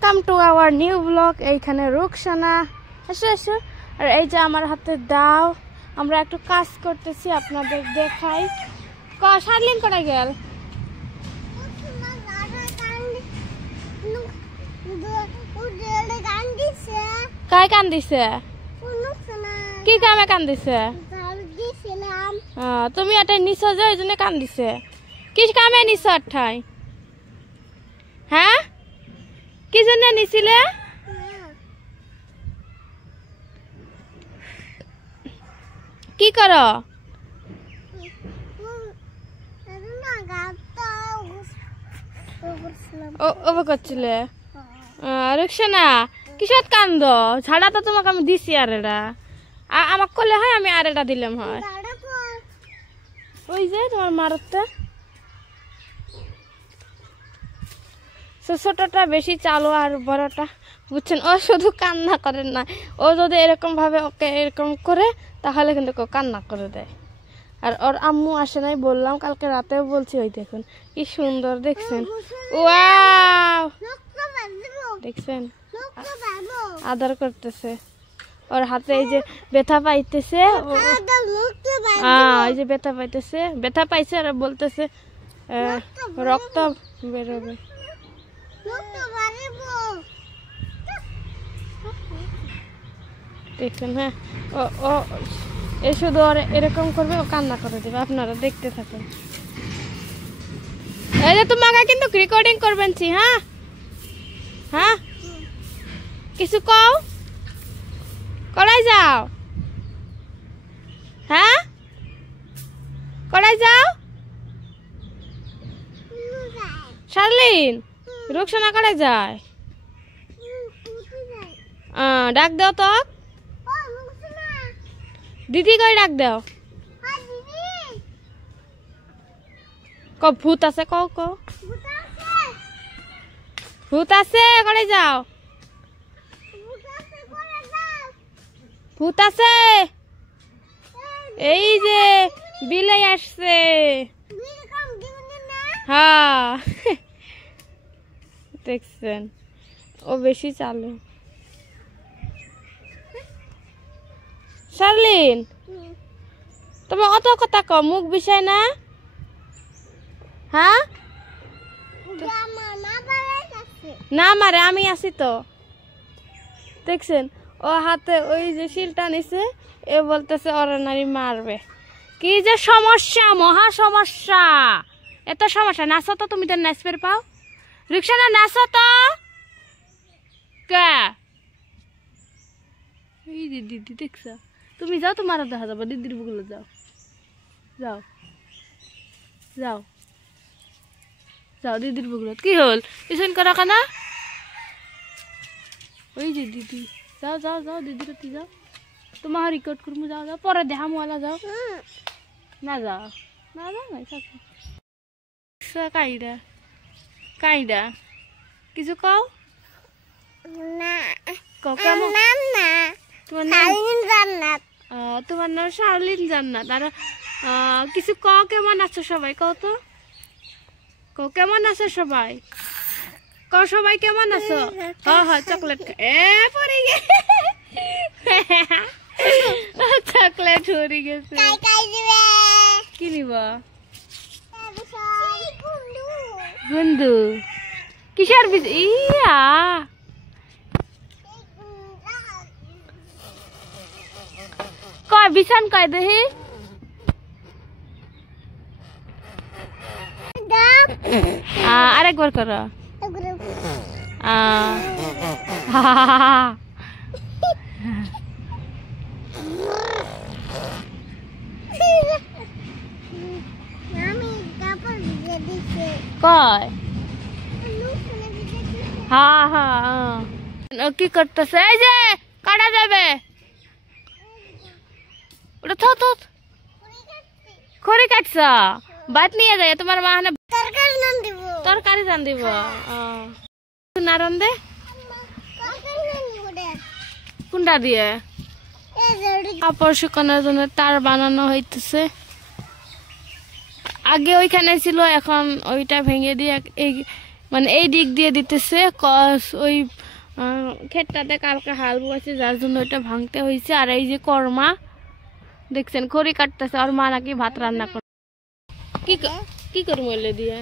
Welcome to our new blog. এইখানে রুকসানা, এসো এসো। আর এই যে আমার হাতে দাও, আমরা একটু কাজ করতেছি, আপনাদের দেখাই। শার্লিন কোথায় গেল? কায় কান্দিছে? কি কামে কান্দিছে? তুমি এটা নিছ যে ওই জন্য কান্দিছে। কি কামে নিছ ঠাই? হ্যাঁ, কি জন্য নিছিলে? কি কর? করছিলে রুকসানা, কিসত কান্দ? ঝাড়া তো তোমাকে আমি দিছি, আর এটা আমাকে করলে হয়, আমি আর এটা দিলাম হয়। ওই যে তোমার মারতে ছোটটা বেশি চালু আর বড়টা বুঝছেন, ও শুধু কান্না করে না, ও যদি এরকম ভাবে ওকে এরকম করে তাহলে কিন্তু কান্না করে দেয়। আর ওর আম্মু আসে নাই বললাম, কালকে রাতেও বলছি। ওই দেখুন কি সুন্দর, দেখছেন? ওয়াও, দেখছেন আদর করতেছে। ওর হাতে এই যে ব্যথা পাইতেছে, এই যে ব্যথা পাইতেছে, ব্যথা পাইছে আর বলতেছে রক্ত বেরোবে। দেখছেন? হ্যাঁ, ও এ শুধু ওর এরকম করবে, ও কান্না করে দেবে। আপনারা দেখতে থাকুন। এই যে তোমাকে কিন্তু রেকর্ডিং করবেন। হ্যাঁ হ্যাঁ, কিছু কও, কড়াই যাও। হ্যাঁ, কড়াই যাও। শার্লিন, রুকসানা কড়াই যায়। ডাক দাও তো, দিদি কই ডাক দাও। ভূত আছে, কও কও, ভূত আছে, করে যাও। ভূত আছে, এই যে বিলাই আসছে। হ্যাঁ, দেখছেন ও বেশি চালু। শার্লিন, তুমি অত কথা কও, মুখ বিষয় না। হ্যাঁ, না মারে, আমি আছি তো। দেখছেন ও হাতে ওই যে শিলটা নিছে, এ বলতেছে ওর নারী মারবে। কি যে সমস্যা, মহা সমস্যা, এত সমস্যা। নাচো তো, তুমি তো নাচবে পাও। রুকসানা নাচো তো। এই দিদি দেখছ, তুমি যাও, তোমার দেখা যাবো। দিদির বুকুলে যাও, যাও যাও যাও, দিদির বুকুলে। কি হল, টিউশন করা কানা? ওই যে দিদি, যাও যাও যাও, দিদির অতি যাও। তোমার রেকর্ড করবো, যাও যাও, পরে দেখা মোয়ালা যাও। না যাও, না যাও নাই থাকো। কাইডা কাইডা, কিছু কও না। কেমন তোমার নাম? শার্লিন জান্নাত। আর কিছু ক, কেমন আছো সবাই? কও তো, কেমন আছো সবাই? কও সবাই কেমন আছো? হ্যাঁ, চকলেট পড়ে গেছে, চকলেট পড়ে গেছে। কি নিব? বন্ধু কিসের বীজ? ইয়া কয় বিছান কয় দেখি। আরেকবার করো। কয় হ্যাঁ হ্যাঁ, কি করতেছে? এই যে কাটা যাবে, ওটা তো খড়ি কাটছ, ভাত নিয়ে যায়। তোমার মা তরকারি রান দিব না? রান্ধে কোনটা দিয়ে? কাপড় শুকানোর জন্য তার বানানো হইতেছে। আগে ওইখানে ছিল, এখন ওইটা ভেঙে দিয়ে মানে এই দিক দিয়ে দিতেছে ওই ক্ষেতটাতে কালকে হাল বসে যার জন্য ওইটা ভাঙতে হয়েছে। আর এই যে কর্মা দেখছেন খড়ি কাটতেছে, আর মা নাকি ভাত রান্না করে। কি করবো দিয়ে